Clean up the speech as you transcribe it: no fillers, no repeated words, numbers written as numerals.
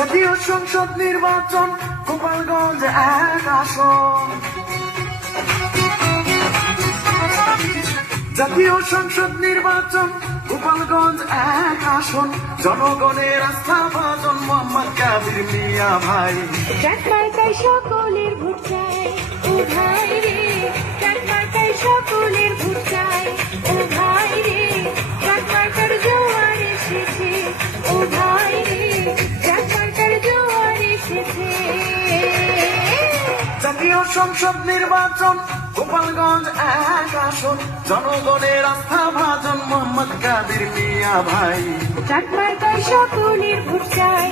জাতীয় সংসদ নির্বাচন গোপালগঞ্জ এক আসন। জাতীয় সংসদ নির্বাচন গোপালগঞ্জ এক আসন। জনগণের আস্থা ভাজন মোহাম্মদ কাদের মিয়া ভাই। চাকমার্কায় সকলের ভোট চাই ও ভাই রে, চাকমার্কায় সকলের ভোট চাই ও ভাই রে, চাকমার্কার জোয়ার এসেছে ও ভাই রে, চাকমার্কার জোয়ার এসেছে। জাতীয় সংসদ নির্বাচন গোপালগঞ্জ এক আসন। জনগণের আস্থা ভাজন মোহাম্মদ কাদের মিয়া ভাই। চাকমার্কায় সকলের ভোট চাই